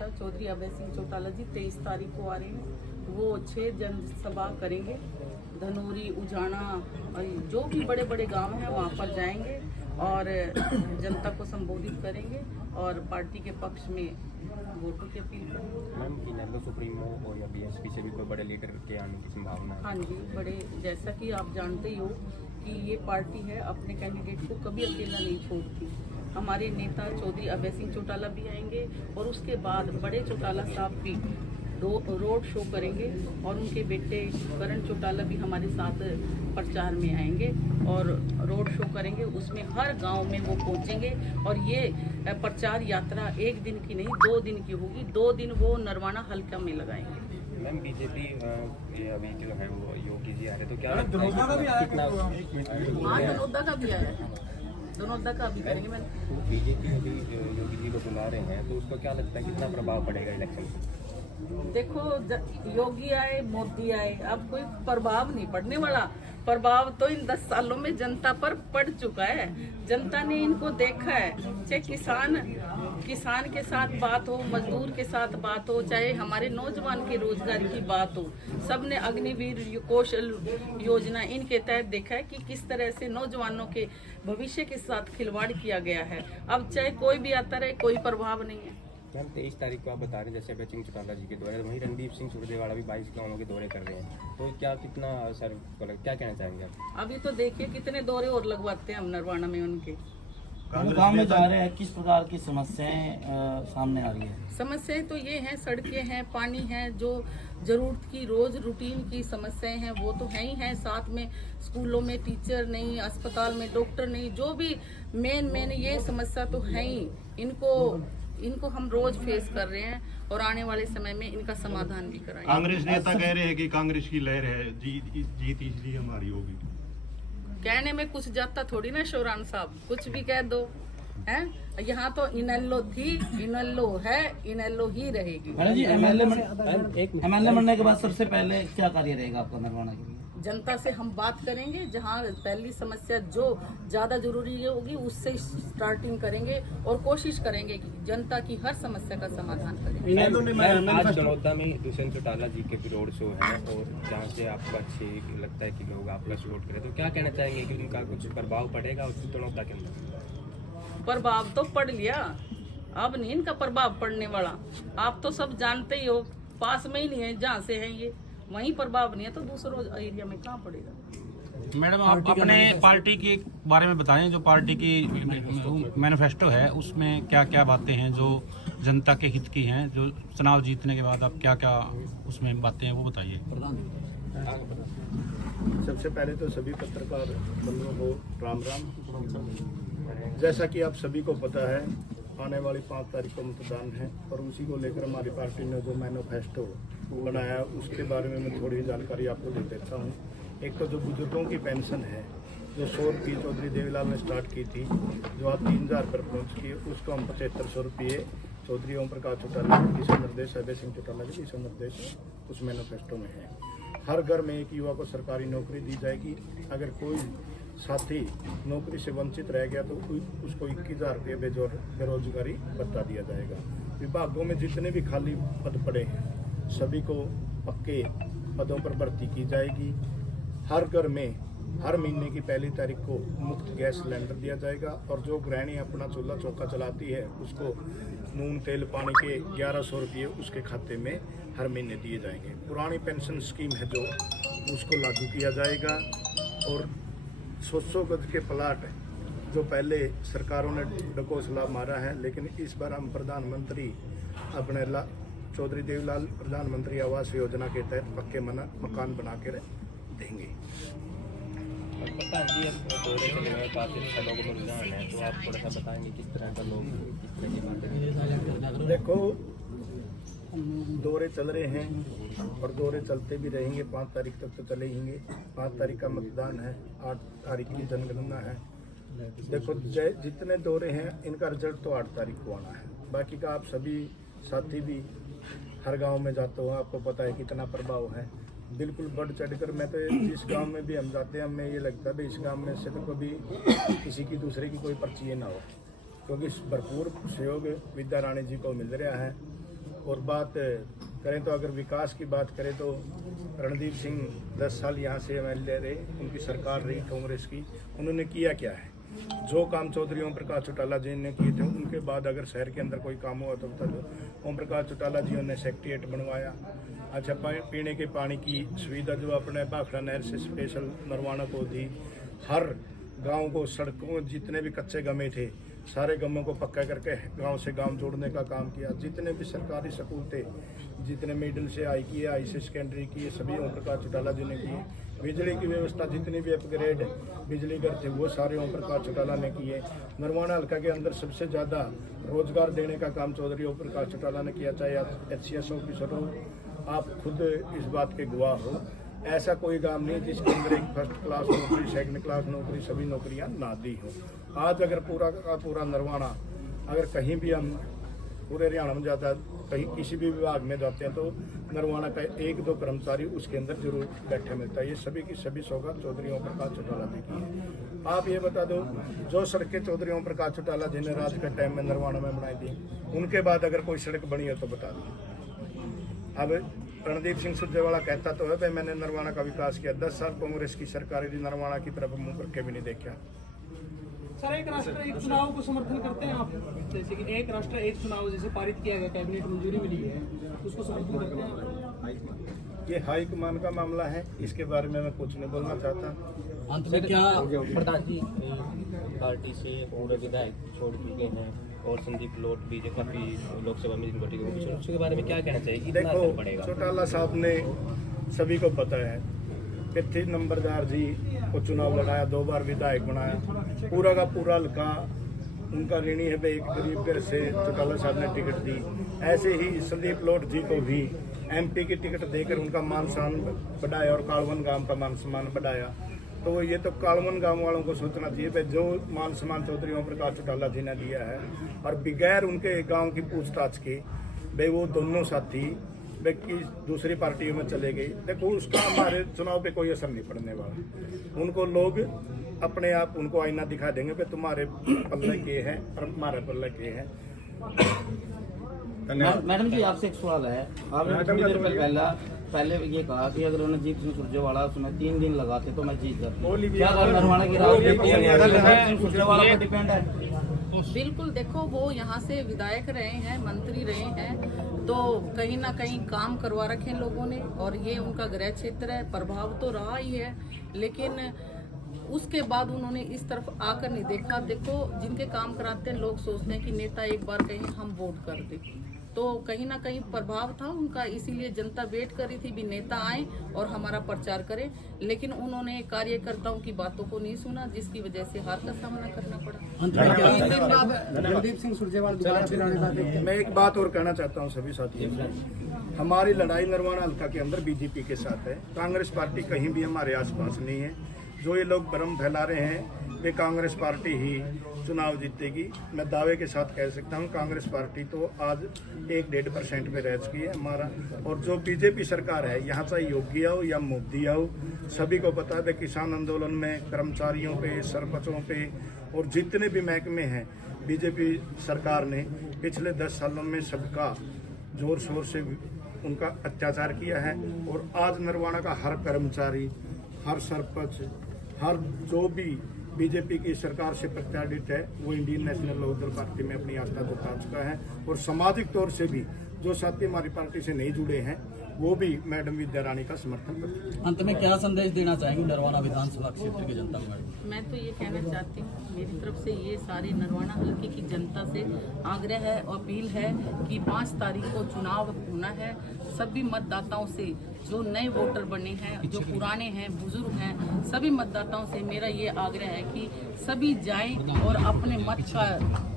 नेता चौधरी अभय सिंह चौटाला जी 23 तारीख को आ रहे हैं। वो 6 जनसभा करेंगे। धनौरी, उजाना, जो भी बड़े बड़े गांव हैं वहां पर जाएंगे और जनता को संबोधित करेंगे और पार्टी के पक्ष में वोटों की अपील करेंगे। मैम, इनेलो सुप्रीमो और या बीएसपी से भी कोई बड़े लीडर के आने की संभावना है? हाँ जी, बड़े, जैसा कि आप जानते ही हो कि ये पार्टी है अपने कैंडिडेट को कभी अकेला नहीं छोड़ती। हमारे नेता चौधरी अभय सिंह चौटाला भी आएंगे और उसके बाद बड़े चौटाला साहब भी रोड शो करेंगे और उनके बेटे करण चौटाला भी हमारे साथ प्रचार में आएंगे और रोड शो करेंगे। उसमें हर गांव में वो पहुंचेंगे और ये प्रचार यात्रा 1 दिन की नहीं 2 दिन की होगी। 2 दिन वो नरवाना हल्का में लगाएंगे। मैम, बीजेपी ये अभी जो है वो योगी जी आ रहे, तो क्या लगता है कितना? हाँ, धनौदा का भी आया है, धनौदा का भी करेंगे। मैंने बीजेपी अभी योगी जी को बुला रहे हैं, तो उसका क्या लगता है कितना प्रभाव पड़ेगा इलेक्शन पर? देखो, योगी आए, मोदी आए, अब कोई प्रभाव नहीं पड़ने वाला। प्रभाव तो इन 10 सालों में जनता पर पड़ चुका है। जनता ने इनको देखा है, चाहे किसान के साथ बात हो, मजदूर के साथ बात हो, चाहे हमारे नौजवान के रोजगार की बात हो, सबने अग्निवीर कौशल योजना इनके तहत देखा है कि किस तरह से नौजवानों के भविष्य के साथ खिलवाड़ किया गया है। अब चाहे कोई भी आता रहे, कोई प्रभाव नहीं है। मैम, 23 तारीख को आप बता रहे हैं जैसे अभय सिंह चौटाला जी के दौरे, वहीं रणदीप सिंह सुरजेवाला भी 22 गाँवों के दौरे कर रहे हैं, तो क्या कितना असर, क्या कहना चाहेंगे आप? अभी तो देखिए कितने दौरे और लगवाते हैं हम नरवाना में उनके। गाँव में जा रहे हैं, किस प्रकार की समस्याएं सामने आ रही है? समस्याएं तो ये हैं, सड़कें हैं, पानी है, जो जरूरत की रोज रूटीन की समस्याएं हैं वो तो है ही हैं। साथ में स्कूलों में टीचर नहीं, अस्पताल में डॉक्टर नहीं, जो भी मेन ये समस्या तो है ही। इनको हम रोज फेस कर रहे हैं और आने वाले समय में इनका समाधान भी कराएंगे। कांग्रेस नेता कह रहे हैं कि कांग्रेस की लहर है, जीत इसलिए हमारी होगी। कहने में कुछ जाता थोड़ी ना शौरान साहब, कुछ भी कह दो हैं। यहाँ तो इनेलो थी, इनेलो है, इनेलो ही रहेगी। मैडम जी, एमएलए बनने के बाद सबसे पहले क्या कार्य रहेगा आपका नरवाना के लिए? जनता से हम बात करेंगे, जहाँ पहली समस्या जो ज्यादा जरूरी होगी उससे स्टार्टिंग करेंगे और कोशिश करेंगे कि जनता की हर समस्या का समाधान करेंगे। आज जनौदा में दुष्यंत चौटाला जी के भी रोड शो है और जहाँ से आपको अच्छे लगता है कि लोग आपका सपोर्ट करें, तो क्या कहना चाहेंगे कि उनका कुछ प्रभाव पड़ेगा उस जनौदा के अंदर? प्रभाव तो पड़ लिया, अब नहीं इनका प्रभाव पड़ने वाला। आप तो सब जानते ही हो, पास में ही नहीं है जहाँ से है ये, वहीं प्रभाव नहीं है तो दूसरों एरिया में कहाँ पड़ेगा। मैडम, आप अपने पार्टी के बारे में बताएं, जो पार्टी की मैनिफेस्टो है उसमें क्या क्या बातें हैं जो जनता के हित की हैं, जो चुनाव जीतने के बाद आप क्या क्या उसमें बातें हैं वो बताइए। सबसे पहले तो सभी पत्रकार बंधुओं को राम राम। जैसा कि आप सभी को पता है, आने वाली 5 तारीख को मतदान है और उसी को लेकर हमारी पार्टी ने जो मैनिफेस्टो बनाया उसके बारे में मैं थोड़ी जानकारी आपको दे देता हूँ। एक तो जो बुजुर्गों की पेंशन है, जो 100 रुपये चौधरी देवीलाल ने स्टार्ट की थी, जो आज 3000 पर पहुँच गई, उसको हम 7500 रुपये चौधरी ओम प्रकाश चौटाला के दिशा निर्देश, अभय सिंह चौटाला के दिशा निर्देश उस मैनिफेस्टो में है। हर घर में एक युवा को सरकारी नौकरी दी जाएगी। अगर कोई साथी नौकरी से वंचित रह गया तो उसको 21,000 रुपये बेरोजगारी भत्ता दिया जाएगा। विभागों में जितने भी खाली पद पड़े हैं सभी को पक्के पदों पर भर्ती की जाएगी। हर घर में हर महीने की 1 तारीख को मुफ्त गैस सिलेंडर दिया जाएगा और जो गृहिणी अपना चूल्हा चौका चलाती है उसको नून तेल पानी के 1100 रुपये उसके खाते में हर महीने दिए जाएंगे। पुरानी पेंशन स्कीम है जो उसको लागू किया जाएगा और 100 गज के प्लाट जो पहले सरकारों ने डकोसला मारा है, लेकिन इस बार हम प्रधानमंत्री अपने चौधरी देवीलाल प्रधानमंत्री आवास योजना के तहत पक्के मकान बना कर देंगे। पता जी, अब दौरे चले हुए काफी लोगों में रुझान है, तो आप थोड़ा सा बताएंगे किस तरह का लोग किस तरह की बातें? देखो, दौरे चल रहे हैं और दौरे चलते भी रहेंगे। 5 तारीख तक तो चलेंगे। 5 तारीख का मतदान है, 8 तारीख की जनगणना है। देखो, जितने दौरे हैं इनका रिजल्ट तो 8 तारीख को आना है। बाकी का आप सभी साथी भी हर गांव में जाते हो, आपको पता है कितना प्रभाव है। बिल्कुल बढ़ चढ़कर मैं तो जिस गांव में भी हम जाते हैं हमें ये लगता है इस गांव में से तो कभी किसी की दूसरे की कोई पर्ची ना हो, क्योंकि भरपूर सहयोग विद्या रानी जी को मिल रहा है और बात करें तो अगर विकास की बात करें तो रणदीप सिंह 10 साल यहाँ से MLA रहे, उनकी सरकार रही कांग्रेस की, उन्होंने किया क्या है? जो काम चौधरी ओम प्रकाश चौटाला जी ने किए थे, उनके बाद अगर शहर के अंदर कोई काम हुआ तो बता दो। ओम प्रकाश चौटाला जी ने सेक्रेटेरिएट बनवाया। अच्छा, पीने के पानी की सुविधा जो अपने भाखड़ा नहर से स्पेशल नरवाना को दी, हर गांव को सड़कों, जितने भी कच्चे गमे थे सारे गमों को पक्का करके गांव से गांव जोड़ने का काम किया। जितने भी सरकारी स्कूल थे, जितने मिडिल से आई किए, आई से सेकेंडरी किए, सभी ओम प्रकाश चौटाला जी ने किए। बिजली की व्यवस्था, जितनी भी अपग्रेड बिजली घर थे वो सारे ओम प्रकाश चौटाला ने किए। नरवाना हल्का के अंदर सबसे ज़्यादा रोजगार देने का काम चौधरी ओम प्रकाश चौटाला ने किया, चाहे आप HCS ऑफिसर हो, आप खुद इस बात के गवाह हो। ऐसा कोई काम नहीं जिसके अंदर एक फर्स्ट क्लास नौकरी, सेकंड क्लास नौकरी, सभी नौकरियां ना दी हो। आज अगर पूरा का पूरा नरवाना, अगर कहीं भी हम पूरे हरियाणा में जाता है, कहीं किसी भी विभाग में जाते हैं तो नरवाना का 1-2 कर्मचारी उसके अंदर जरूर बैठे मिलता है। ये सभी की सभी सौगात चौधरी ओम प्रकाश चौटाला जी की है। आप ये बता दो, जो सड़कें चौधरी ओम प्रकाश चौटाला जी ने राज के टाइम में नरवाना में बनाई थी, उनके बाद अगर कोई सड़क बनी है तो बता दो। अब रणदीप सिंह सुरजेवाला कहता तो है भाई मैंने नरवाना का विकास किया। 10 साल कांग्रेस की सरकार है, नरवाना की तरफ मुंह करके भी नहीं देखा। सर, एक राष्ट्र एक चुनाव को समर्थन करते हैं आप? जैसे कि एक राष्ट्र एक चुनाव जैसे पारित किया गया, कैबिनेट मंजूरी मिली है, उसको समर्थन करते हैं? ये हाईकमान का मामला है, इसके बारे में मैं कुछ नहीं बोलना चाहता। अंत में क्या प्रधान जी पार्टी से पूरे विधायक छोड़ चुके हैं और संदीप लोट भी जो काफी लोकसभा में जिनकी पार्टी को, उसके बारे में क्या कहना चाहिए? कितना असर पड़ेगा? देखो, चौटाला साहब ने सभी को पता है, 35 नंबरदार जी को चुनाव लड़ाया, 2 बार विधायक बनाया, पूरा का पूरा हल्का उनका ऋणी है। भाई एक गरीब घर से चौटाला साहब ने टिकट दी। ऐसे ही संदीप लोट जी को भी MP की टिकट देकर उनका मान सम्मान बढ़ाया और कालवन गांव का मान सम्मान बढ़ाया। तो ये तो कालवन गांव वालों को सोचना चाहिए भाई, जो मान सम्मान चौधरी ओम प्रकाश चौटाला जी ने दिया है और बगैर उनके गांव की पूछताछ के भाई वो दोनों साथी व्यक्ति दूसरी पार्टियों में चले गए, देखो उसका हमारे चुनाव पे कोई असर नहीं पड़ने वाला। उनको लोग अपने आप उनको आईना दिखा देंगे कि तुम्हारे पल्ले के हैं और हमारे पल्ले के हैं। मैडम जी, आपसे एक सवाल है। आपने थोड़ी देर पहले ये कहा कि अगर रणजीत सिंह सुरजेवाला उसमें 3 दिन लगाते तो मैं जीत जाती। क्या नरवाना की राजनीति रणजीत सिंह सुरजेवाला पर डिपेंड है? बिल्कुल, देखो वो यहाँ से विधायक रहे हैं, मंत्री रहे हैं, तो कहीं ना कहीं काम करवा रखे लोगों ने और ये उनका गृह क्षेत्र है, प्रभाव तो रहा ही है। लेकिन उसके बाद उन्होंने इस तरफ आकर नहीं देखा। देखो, जिनके काम कराते हैं लोग सोचते हैं कि नेता एक बार कहीं हम वोट कर दें, तो कहीं ना कहीं प्रभाव था उनका, इसीलिए जनता वेट कर रही थी भी नेता आए और हमारा प्रचार करें। लेकिन उन्होंने कार्यकर्ताओं की बातों को नहीं सुना, जिसकी वजह से हार का सामना करना पड़ा। रणदीप सिंह सुरजेवाला, मैं एक बात और कहना चाहता हूँ सभी साथियों से, हमारी लड़ाई नरवाना हल्का के अंदर BJP के साथ है। कांग्रेस पार्टी कहीं भी हमारे आसपास नहीं है। जो ये लोग भ्रम फैला रहे हैं वे कांग्रेस पार्टी ही चुनाव जीतेगी, मैं दावे के साथ कह सकता हूँ। कांग्रेस पार्टी तो आज 1-1.5% पे रह चुकी है हमारा। और जो BJP सरकार है, यहाँ चाहे योगी आओ या मोदी आओ, सभी को पता है किसान आंदोलन में कर्मचारियों पे, सरपंचों पे और जितने भी महकमे हैं, BJP सरकार ने पिछले 10 सालों में सबका जोर शोर से उनका अत्याचार किया है। और आज नरवाना का हर कर्मचारी, हर सरपंच, हर जो भी BJP की सरकार से प्रताड़ित है, वो इंडियन नेशनल लोकदल पार्टी में अपनी आस्था जता चुका है। और सामाजिक तौर से भी जो साथी हमारी पार्टी से नहीं जुड़े हैं, वो भी मैडम विद्या रानी का समर्थन करते हैं। अंत में क्या संदेश देना चाहेंगे नरवाना विधानसभा क्षेत्र की जनता को? मैं तो ये कहना चाहती हूँ, मेरी तरफ से ये सारी नरवाना हल्के की जनता से आग्रह है, अपील है कि 5 तारीख को चुनाव होना है। सभी मतदाताओं से, जो नए वोटर बने हैं, जो पुराने हैं, बुजुर्ग हैं, सभी मतदाताओं से मेरा ये आग्रह है कि सभी जाएं और अपने मत का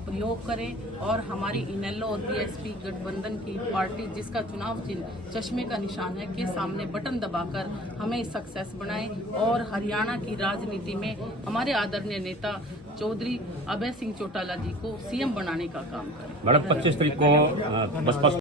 प्रयोग करें और हमारी इनेलो और BSP गठबंधन की पार्टी, जिसका चुनाव चिन्ह चश्मे का निशान है, के सामने बटन दबाकर हमें सक्सेस बनाएं और हरियाणा की राजनीति में हमारे आदरणीय नेता चौधरी अभय सिंह चौटाला जी को CM बनाने का काम करें। मैडम 25 तारीख को बसपा